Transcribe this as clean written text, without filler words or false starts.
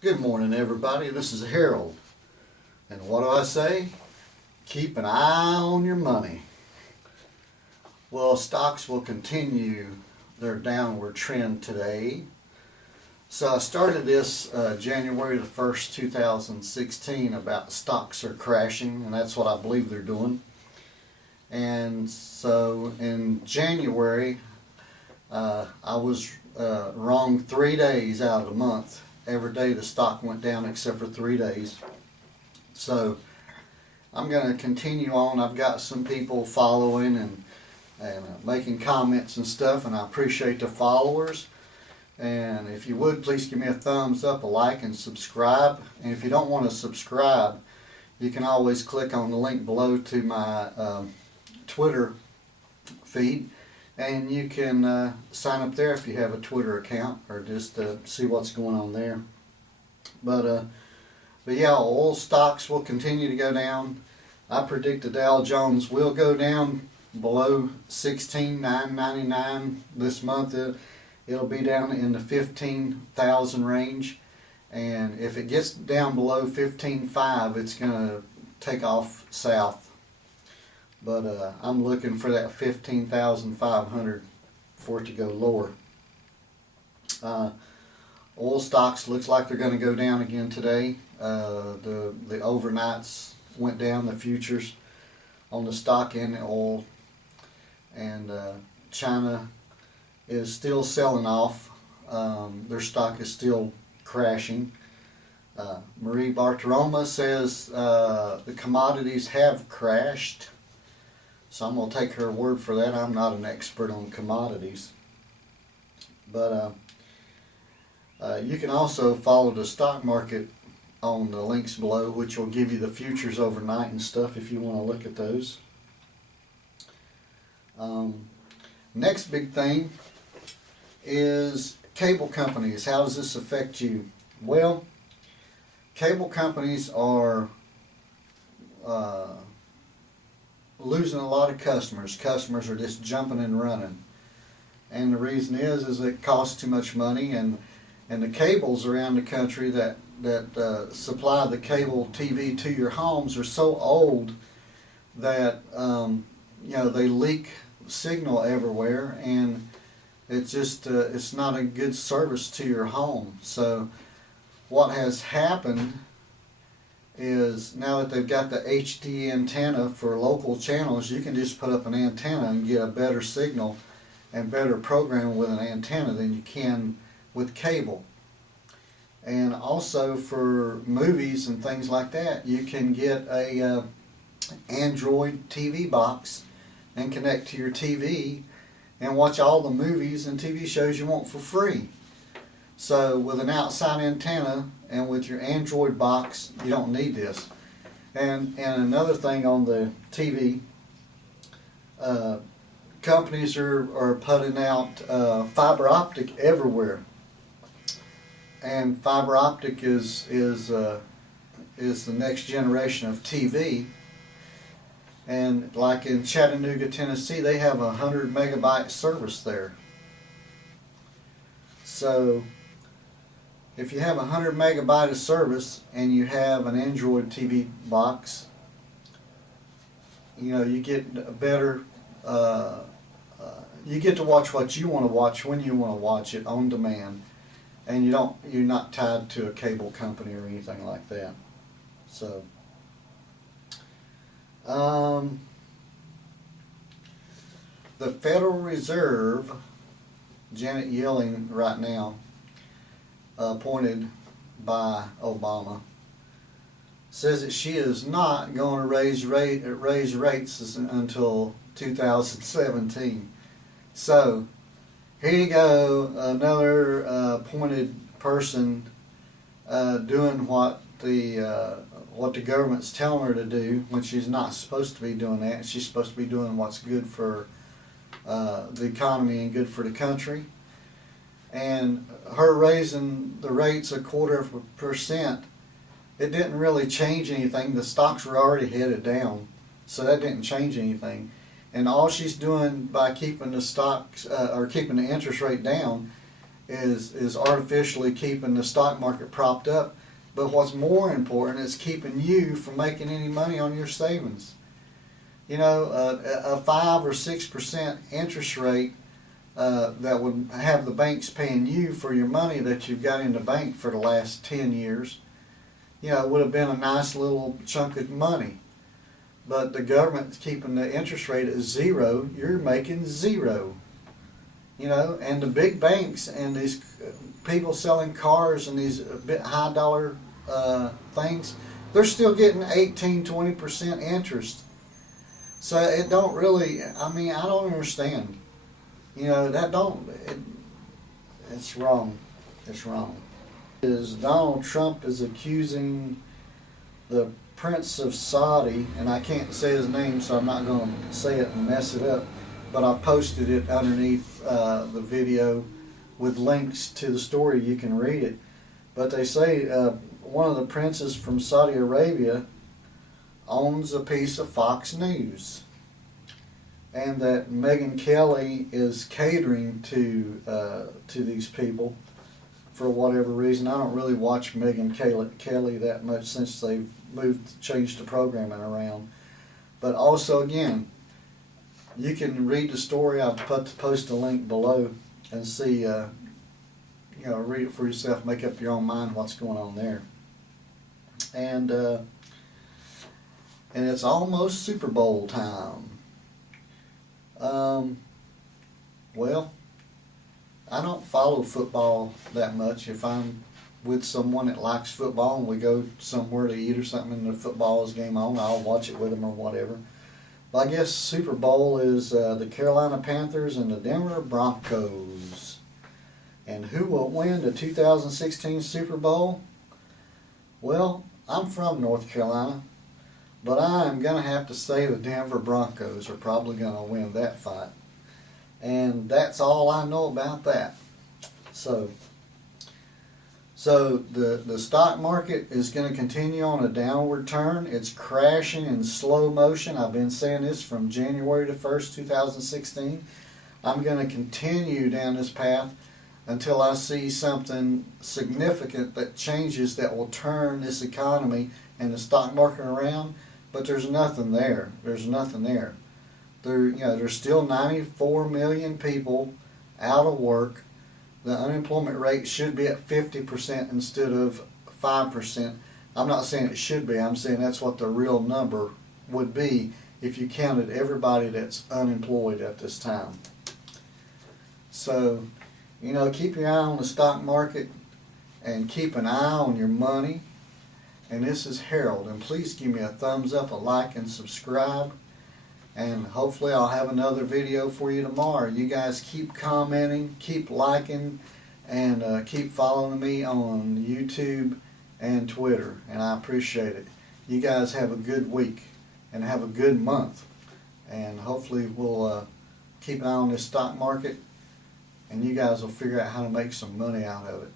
Good morning, everybody. This is Harold. And what do I say? Keep an eye on your money. Well, stocks will continue their downward trend today. So I started this January the 1st, 2016 about stocks are crashing, and that's what I believe they're doing. And so in January, I was wrong 3 days out of the month. Every day the stock went down except for 3 days. So I'm going to continue on. I've got some people following and making comments and stuff, and I appreciate the followers. And if you would, please give me a thumbs up, a like, and subscribe. And if you don't want to subscribe, you can always click on the link below to my Twitter feed, and you can sign up there if you have a Twitter account, or just see what's going on there. But yeah, oil stocks will continue to go down. I predict the Dow Jones will go down below 16,999 this month. It'll be down in the 15,000 range, and if it gets down below 15,500, it's going to take off south. But I'm looking for that 15,500 for it to go lower. Oil stocks looks like they're going to go down again today. The overnights went down, the futures on the stock and the oil. And China is still selling off. Their stock is still crashing. Marie Bartiromo says the commodities have crashed. So I'm going to take her word for that. I'm not an expert on commodities. But you can also follow the stock market on the links below, which will give you the futures overnight and stuff if you want to look at those. Next big thing is cable companies. How does this affect you? Well, cable companies are losing a lot of customers. Customers are just jumping and running, and the reason is it costs too much money, and the cables around the country that supply the cable TV to your homes are so old that they leak signal everywhere, and it's just it's not a good service to your home. So what has happened is, now that they've got the HD antenna for local channels, you can just put up an antenna and get a better signal and better program with an antenna than you can with cable. And also for movies and things like that, you can get a Android TV box and connect to your TV and watch all the movies and TV shows you want for free. So with an outside antenna and with your Android box, you don't need this. And another thing on the TV, companies are putting out fiber optic everywhere. And fiber optic is the next generation of TV. And like in Chattanooga, Tennessee, they have 100 megabyte service there. So if you have 100 megabyte of service and you have an Android TV box, you get a better, you get to watch what you want to watch when you want to watch it on demand, and you're not tied to a cable company or anything like that. So the Federal Reserve, Janet Yellen right now, appointed by Obama, says that she is not going to raise rates until 2017. So here you go, another appointed person doing what the government's telling her to do, when she's not supposed to be doing that. She's supposed to be doing what's good for the economy and good for the country. And her raising the rates 0.25%, it didn't really change anything. The stocks were already headed down, so that didn't change anything. And all she's doing by keeping the stocks or keeping the interest rate down is artificially keeping the stock market propped up. But what's more important is keeping you from making any money on your savings. You know, a 5 or 6% interest rate that would have the banks paying you for your money that you've got in the bank for the last 10 years, you know, it would have been a nice little chunk of money. But the government's keeping the interest rate at zero, you're making zero. You know, and the big banks and these people selling cars and these bit high dollar things, they're still getting 18-20% interest. So it don't really, I mean, I don't understand. You know, it's wrong. It's wrong. Donald Trump is accusing the Prince of Saudi, and I can't say his name, so I'm not going to say it and mess it up, but I posted it underneath the video with links to the story. You can read it. But they say one of the princes from Saudi Arabia owns a piece of Fox News, and that Mygan Kelly is catering to these people for whatever reason. I don't really watch Mygan Kelly that much since they've changed the programming around. But also, again, you can read the story. I'll post a link below and see, you know, read it for yourself, make up your own mind what's going on there. And it's almost Super Bowl time. Well, I don't follow football that much. If I'm with someone that likes football and we go somewhere to eat or something and the football's game on, I'll watch it with them or whatever. But I guess Super Bowl is the Carolina Panthers and the Denver Broncos. And who will win the 2016 Super Bowl? Well, I'm from North Carolina, but I am going to have to say the Denver Broncos are probably going to win that fight. And that's all I know about that. So the stock market is going to continue on a downward turn. It's crashing in slow motion. I've been saying this from January the 1st, 2016. I'm going to continue down this path until I see something significant that changes, that will turn this economy and the stock market around. But there's nothing there. There's nothing there. There's still 94 million people out of work. The unemployment rate should be at 50% instead of 5%. I'm not saying it should be. I'm saying that's what the real number would be if you counted everybody that's unemployed at this time. So, you know, keep your eye on the stock market and keep an eye on your money. And this is Harold. And please give me a thumbs up, a like, and subscribe. And hopefully I'll have another video for you tomorrow. You guys keep commenting, keep liking, and keep following me on YouTube and Twitter. And I appreciate it. You guys have a good week and have a good month. And hopefully we'll keep an eye on this stock market, and you guys will figure out how to make some money out of it.